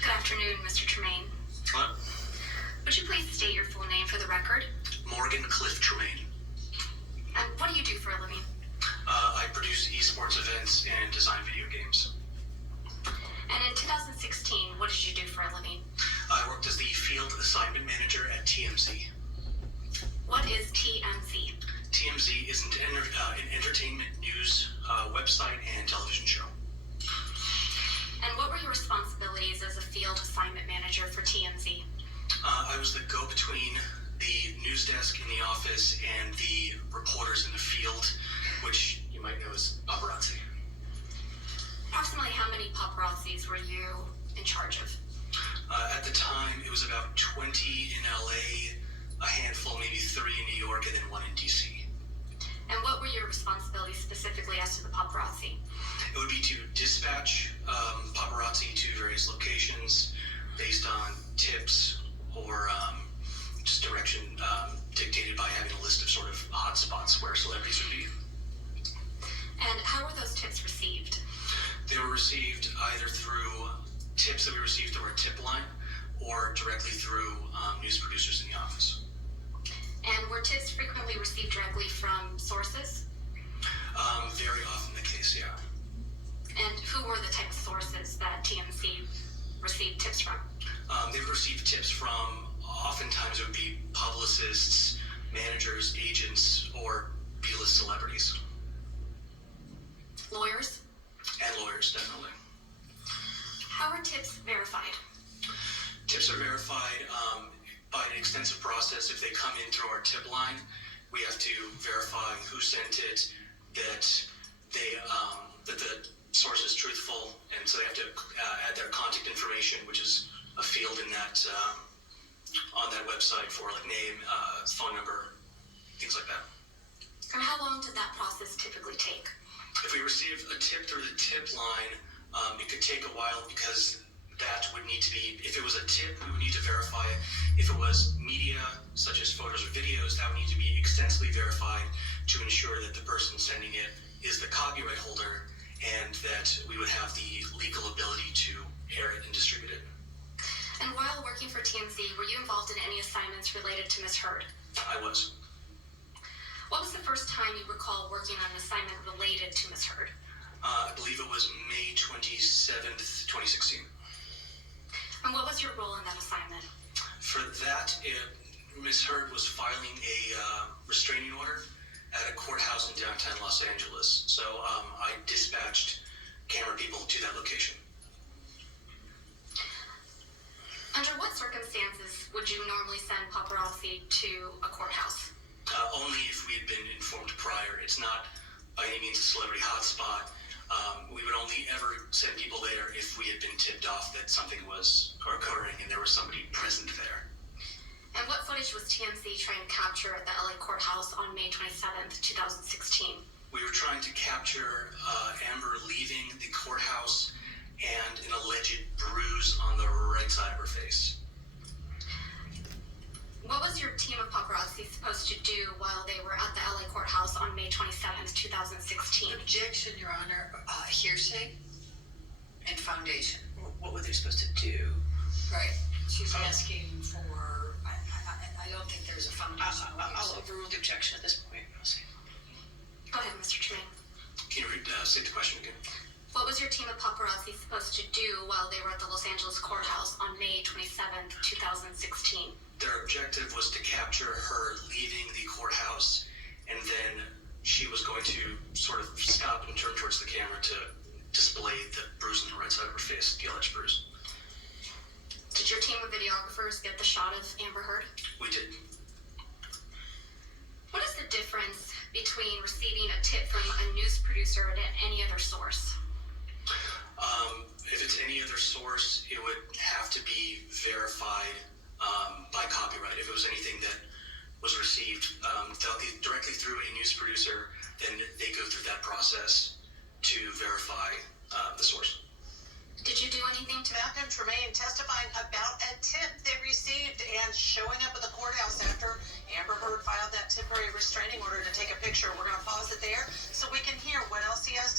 Good afternoon, Mr. Tremaine. What? Would you please state your full name for the record? Morgan Cliff Tremaine. And what do you do for a living? I produce esports events and design video games. And in 2016, what did you do for a living? I worked as the field assignment manager at TMZ. What is TMZ? TMZ is an entertainment news website and television show. And what were your responsibilities as a field assignment manager for TMZ? I was the go-between the news desk in the office and the reporters in the field, which you might know as paparazzi. Approximately how many paparazzis were you in charge of? At the time, it was about 20 in LA, a handful, maybe 3 in New York, and then 1 in DC. And what were your responsibilities specifically as to the paparazzi? It would be to dispatch paparazzi to various locations based on tips or just direction dictated by having a list of sort of hot spots where celebrities would be. And how were those tips received? They were received either through tips that we received through our tip line or directly through news producers in the office. And were tips frequently received directly from sources? Very often the case, yeah. And who were the type of sources that TMZ received tips from? They would receive tips from, oftentimes it would be publicists, managers, agents, or B-list celebrities. Lawyers? And lawyers, definitely. How are tips verified? Tips are verified by an extensive process. If they come in through our tip line, we have to verify who sent it, that that the source is truthful, and so they have to add their contact information, which is a field in that on that website for like name, phone number, things like that. And how long did that process typically take? If we receive a tip through the tip line, it could take a while because that would need to be, if it was a tip, we would need to verify it. If it was media, such as photos or videos, that would need to be extensively verified to ensure that the person sending it is the copyright holder and that we would have the legal ability to air it and distribute it. And while working for TMZ, were you involved in any assignments related to Ms. Heard? I was. What was the first time you recall working on an assignment related to Ms. Heard? I believe it was May 27th, 2016. And what was your role in that assignment? For that, Ms. Heard was filing a restraining order at a courthouse in downtown Los Angeles. So I dispatched camera people to that location. Under what circumstances would you normally send paparazzi to a courthouse? Only if we had been informed prior. It's not by any means a celebrity hotspot. We would only ever send people there if we had been tipped off that something was occurring and there was somebody present there. And what footage was TMZ trying to capture at the LA courthouse on May 27th, 2016? We were trying to capture Amber leaving the courthouse and an alleged bruise on the right side of her face. What was your team of paparazzi supposed to do while they were at the LA courthouse on May 27th, 2016? Objection, Your Honor. Hearsay and foundation. What were they supposed to do? Right. She's asking for. I don't think there's a foundation. I'll overrule the objection at this point. I'll say. Go ahead, Mr. Tremaine. Can you state the question again? What was your team of paparazzi supposed to do while they were at the Los Angeles courthouse on May 27th, 2016? Their objective was to capture her leaving the courthouse, and then she was going to sort of stop and turn towards the camera to display the bruise on the right side of her face, the alleged bruise. Did your team of videographers get the shot of Amber Heard? We did. What is the difference between receiving a tip from a news producer and any other source? If it's any other source, it would have to be verified by copyright. If it was anything that was received directly through a news producer, then they go through that process to verify the source. Did you do anything to Malcolm Tremaine testifying about a tip they received and showing up at the courthouse after Amber Heard filed that temporary restraining order to take a picture. We're going to pause it there so we can hear what else he has to